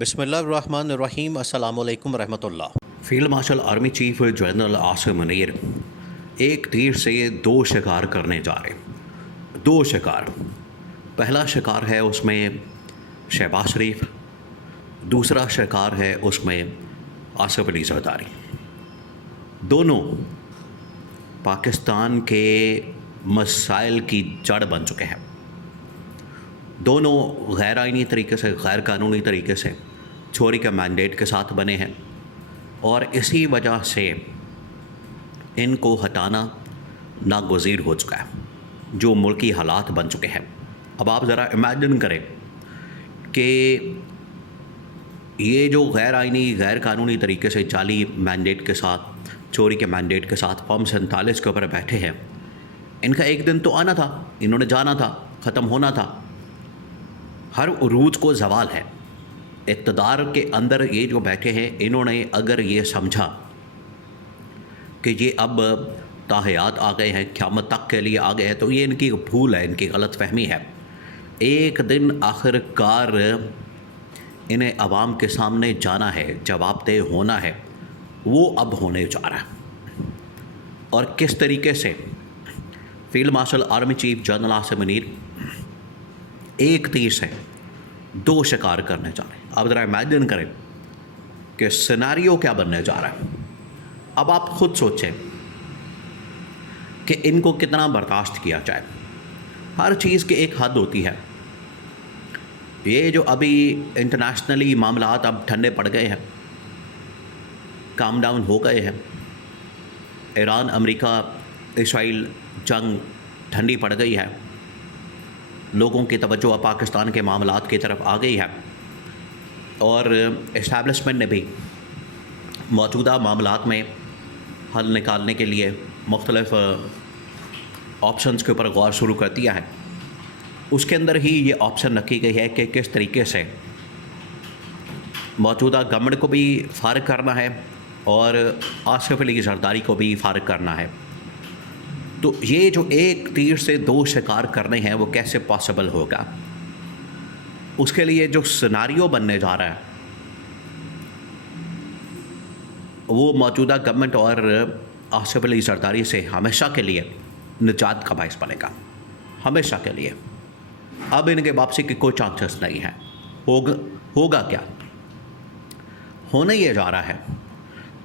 بسم اللہ الرحمن الرحیم۔ السلام علیکم ورحمۃ اللہ۔ Field marshal army chief general Asim Munir ایک تیر سے دو شکار کرنے جا رہے ہیں۔ دو شکار، پہلا شکار ہے اس میں شہباز شریف، دوسرا شکار ہے اس میں آصف علی زرداری۔ دونوں پاکستان کے مسائل کی جڑ بن چکے ہیں۔ دونوں غیر آئینی طریقے سے، غیر قانونی طریقے سے چوری کے مینڈیٹ کے ساتھ بنے ہیں، اور اسی وجہ سے ان کو ہٹانا ناگزیر ہو چکا ہے، جو ملکی حالات بن چکے ہیں۔ اب آپ ذرا امیجن کریں کہ یہ جو غیر آئینی، غیر قانونی طریقے سے جعلی مینڈیٹ کے ساتھ، چوری کے مینڈیٹ کے ساتھ فارم 47 کے اوپر بیٹھے ہیں، ان کا ایک دن تو آنا تھا، انہوں نے جانا تھا، ختم ہونا تھا۔ ہر عروج کو زوال ہے۔ اقتدار کے اندر یہ جو بیٹھے ہیں، انہوں نے اگر یہ سمجھا کہ یہ اب تاحیات آ گئے ہیں، قیامت تک کے لیے آ گئے ہیں، تو یہ ان کی بھول ہے، ان کی غلط فہمی ہے۔ ایک دن آخر کار انہیں عوام کے سامنے جانا ہے، جواب دہ ہونا ہے، وہ اب ہونے جا رہا ہے۔ اور کس طریقے سے field marshal army chief general Asim Munir ایک تیر سے دو شکار کرنے جا رہے ہیں۔ اب ذرا امیجن کریں کہ سیناریو کیا بننے جا رہا ہے۔ اب آپ خود سوچیں کہ ان کو کتنا برداشت کیا جائے۔ ہر چیز کی ایک حد ہوتی ہے۔ یہ جو ابھی انٹرنیشنلی معاملات اب ٹھنڈے پڑ گئے ہیں، کام ڈاؤن ہو گئے ہیں، ایران امریکہ اسرائیل جنگ ٹھنڈی پڑ گئی ہے، لوگوں کی توجہ اب پاکستان کے معاملات کی طرف آ گئی ہے، اور اسٹیبلشمنٹ نے بھی موجودہ معاملات میں حل نکالنے کے لیے مختلف آپشنز کے اوپر غور شروع کر دیا ہے۔ اس کے اندر ہی یہ آپشن رکھی گئی ہے کہ کس طریقے سے موجودہ گورنمنٹ کو بھی فارغ کرنا ہے اور آصف علی زرداری کو بھی فارغ کرنا ہے۔ تو یہ جو ایک تیر سے دو شکار کرنے ہیں، وہ کیسے پاسبل ہوگا؟ اس کے لیے جو سیناریو بننے جا رہا ہے، وہ موجودہ گورنمنٹ اور آصف علی زرداری سے ہمیشہ کے لیے نجات کا باعث بنے گا، ہمیشہ کے لیے۔ اب ان کے واپسی کے کوئی چانسز نہیں ہے۔ ہوگا کیا؟ ہونے یہ جا رہا ہے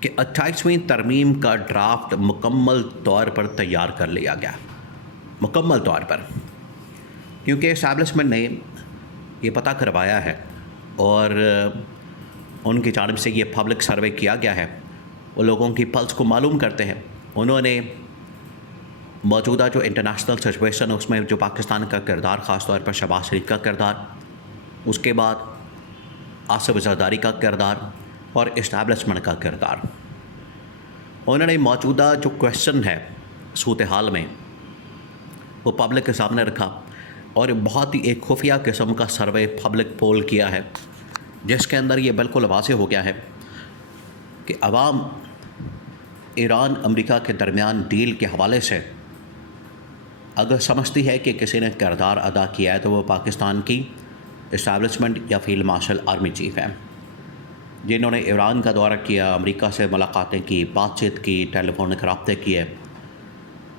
کہ 28ویں ترمیم کا ڈرافٹ مکمل طور پر تیار کر لیا گیا، مکمل طور پر، کیونکہ اسٹیبلشمنٹ نے یہ پتہ کروایا ہے اور ان کی جانب سے یہ پبلک سروے کیا گیا ہے، وہ لوگوں کی پلس کو معلوم کرتے ہیں۔ انہوں نے موجودہ جو انٹرنیشنل سچویشن، اس میں جو پاکستان کا کردار، خاص طور پر شہباز شریف کا کردار، اس کے بعد آصف زرداری کا کردار اور اسٹیبلشمنٹ کا کردار، انہوں نے موجودہ جو کویشچن ہے صورتحال میں، وہ پبلک کے سامنے رکھا، اور بہت ہی ایک خفیہ قسم کا سروے پبلک پول کیا ہے، جس کے اندر یہ بالکل واضح ہو گیا ہے کہ عوام ایران امریکہ کے درمیان ڈیل کے حوالے سے اگر سمجھتی ہے کہ کسی نے کردار ادا کیا ہے، تو وہ پاکستان کی اسٹیبلشمنٹ یا فیلڈ مارشل آرمی چیف ہیں، جنہوں نے ایران کا دورہ کیا، امریکہ سے ملاقاتیں کی، بات چیت کی، ٹیلی فونک رابطے کیے،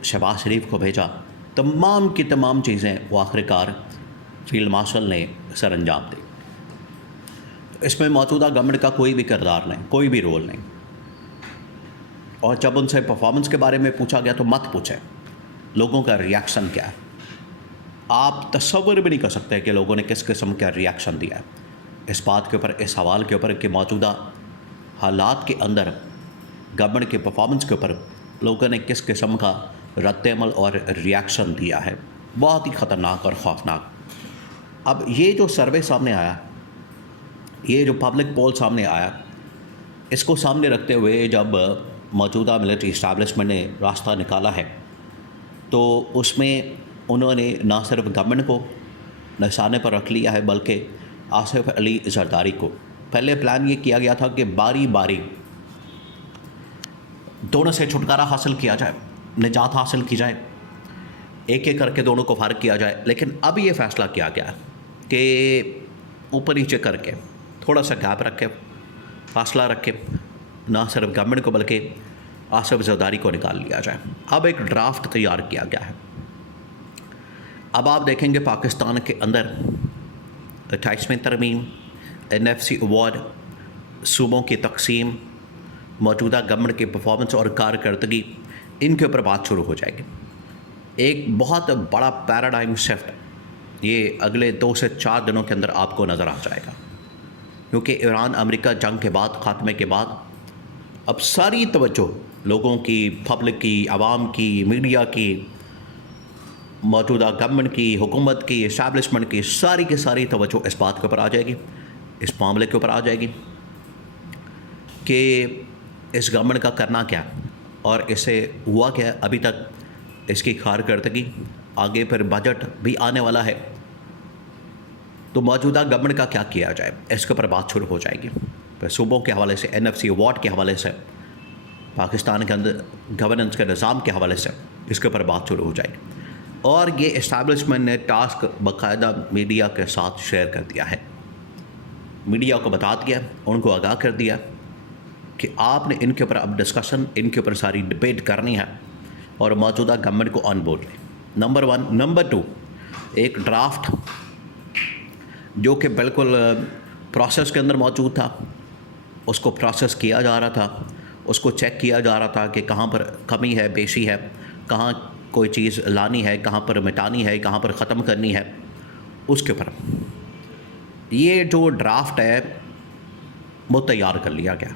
شہباز شریف کو بھیجا، تمام کی تمام چیزیں وہ آخر کار فیلڈ مارشل نے سر انجام دی۔ اس میں موجودہ گورنمنٹ کا کوئی بھی کردار نہیں، کوئی بھی رول نہیں۔ اور جب ان سے پرفارمنس کے بارے میں پوچھا گیا تو مت پوچھیں لوگوں کا ری ایکشن کیا ہے۔ آپ تصور بھی نہیں کر سکتے کہ لوگوں نے کس قسم کا ری ایکشن دیا ہے اس بات کے اوپر، اس سوال کے اوپر کہ موجودہ حالات کے اندر گورنمنٹ کے پرفارمنس کے اوپر لوگوں نے کس قسم کا رد عمل اور ری ایکشن دیا ہے۔ بہت ہی خطرناک اور خوفناک۔ اب یہ جو سروے سامنے آیا، یہ جو پبلک پول سامنے آیا، اس کو سامنے رکھتے ہوئے جب موجودہ ملٹری اسٹیبلشمنٹ نے راستہ نکالا ہے، تو اس میں انہوں نے نہ صرف گورنمنٹ کو نشانے پر رکھ لیا ہے، بلکہ آصف علی زرداری کو۔ پہلے پلان یہ کیا گیا تھا کہ باری باری دونوں سے چھٹکارا حاصل کیا جائے، نجات حاصل کی جائے، ایک ایک کر کے دونوں کو فارغ کیا جائے، لیکن اب یہ فیصلہ کیا گیا کہ اوپر نیچے کر کے تھوڑا سا گیپ رکھے، فاصلہ رکھے، نہ صرف گورنمنٹ کو بلکہ آصف زرداری کو نکال لیا جائے۔ اب ایک ڈرافٹ تیار کیا گیا ہے۔ اب آپ دیکھیں گے پاکستان کے اندر 28ویں ترمیم، NFC ایوارڈ، صوبوں کی تقسیم، موجودہ گورنمنٹ کی پرفارمنس اور کارکردگی، ان کے اوپر بات شروع ہو جائے گی۔ ایک بہت بڑا پیراڈائم شفٹ یہ اگلے 2 سے 4 دنوں کے اندر آپ کو نظر آ جائے گا، کیونکہ ایران امریکہ جنگ کے بعد، خاتمے کے بعد، اب ساری توجہ لوگوں کی، پبلک کی، عوام کی، میڈیا کی، موجودہ گورنمنٹ کی، حکومت کی، اسٹیبلشمنٹ کی، ساری کی ساری توجہ اس بات کے اوپر آ جائے گی، اس معاملے کے اوپر آ جائے گی کہ اس گورنمنٹ کا کرنا کیا اور اسے ہوا کیا ابھی تک، اس کی کارکردگی، آگے پھر بجٹ بھی آنے والا ہے، تو موجودہ گورنمنٹ کا کیا کیا جائے، اس کے اوپر بات شروع ہو جائے گی۔ پھر صوبوں کے حوالے سے، NFC ایوارڈ کے حوالے سے، پاکستان کے اندر گورننس کے نظام کے حوالے سے اس کے اوپر بات شروع ہو جائے گی۔ اور یہ اسٹیبلشمنٹ نے ٹاسک باقاعدہ میڈیا کے ساتھ شیئر کر دیا ہے، میڈیا کو بتا دیا، ان کو آگاہ کر دیا کہ آپ نے ان کے اوپر اب ڈسکشن، ان کے اوپر ساری ڈبیٹ کرنی ہے اور موجودہ گورنمنٹ کو آن بورڈ لیں۔ نمبر 1۔ نمبر 2، ایک ڈرافٹ جو کہ بالکل پروسیس کے اندر موجود تھا، اس کو پروسیس کیا جا رہا تھا، اس کو چیک کیا جا رہا تھا کہ کہاں پر کمی ہے، بیشی ہے، کہاں کوئی چیز لانی ہے، کہاں پر مٹانی ہے، کہاں پر ختم کرنی ہے، اس کے اوپر یہ جو ڈرافٹ ہے وہ تیار کر لیا گیا،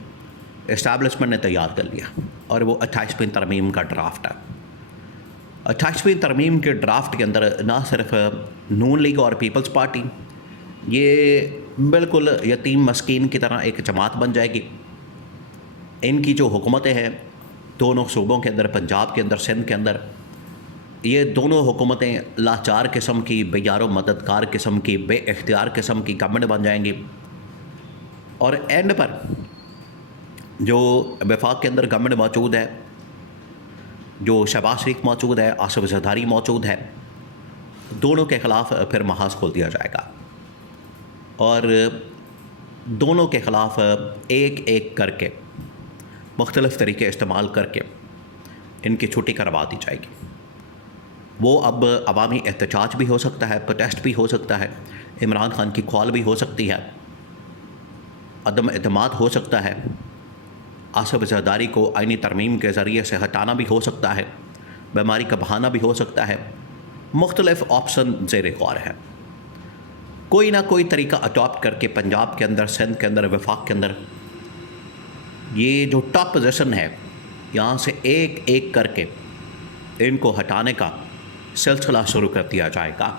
اسٹیبلشمنٹ نے تیار کر لیا، اور وہ 28ویں ترمیم کا ڈرافٹ ہے۔ 28ویں ترمیم کے ڈرافٹ کے اندر نہ صرف نون لیگ اور پیپلز پارٹی یہ بالکل یتیم مسکین کی طرح ایک جماعت بن جائے گی، ان کی جو حکومتیں ہیں دونوں صوبوں کے اندر، پنجاب کے اندر، سندھ کے اندر، یہ دونوں حکومتیں لاچار قسم کی، بے یار و مددگار قسم کی، بے اختیار قسم کی گورنمنٹ بن جائیں گی، اور اینڈ پر جو وفاق کے اندر گورنمنٹ موجود ہے، جو شہباز شریف موجود ہے، آصف زرداری موجود ہے، دونوں کے خلاف پھر محاذ کھول دیا جائے گا، اور دونوں کے خلاف ایک ایک کر کے مختلف طریقے استعمال کر کے ان کی چھٹی کروا دی جائے گی۔ وہ اب عوامی احتجاج بھی ہو سکتا ہے، پروٹیسٹ بھی ہو سکتا ہے، عمران خان کی کال بھی ہو سکتی ہے، عدم اعتماد ہو سکتا ہے، آصف زرداری کو آئینی ترمیم کے ذریعے سے ہٹانا بھی ہو سکتا ہے، بیماری کا بہانہ بھی ہو سکتا ہے، مختلف آپشن زیر غور ہے۔ کوئی نہ کوئی طریقہ اڈاپٹ کر کے پنجاب کے اندر، سندھ کے اندر، وفاق کے اندر یہ جو ٹاپ پوزیشن ہے، یہاں سے ایک ایک کر کے ان کو ہٹانے کا سلسلہ شروع کر دیا جائے گا۔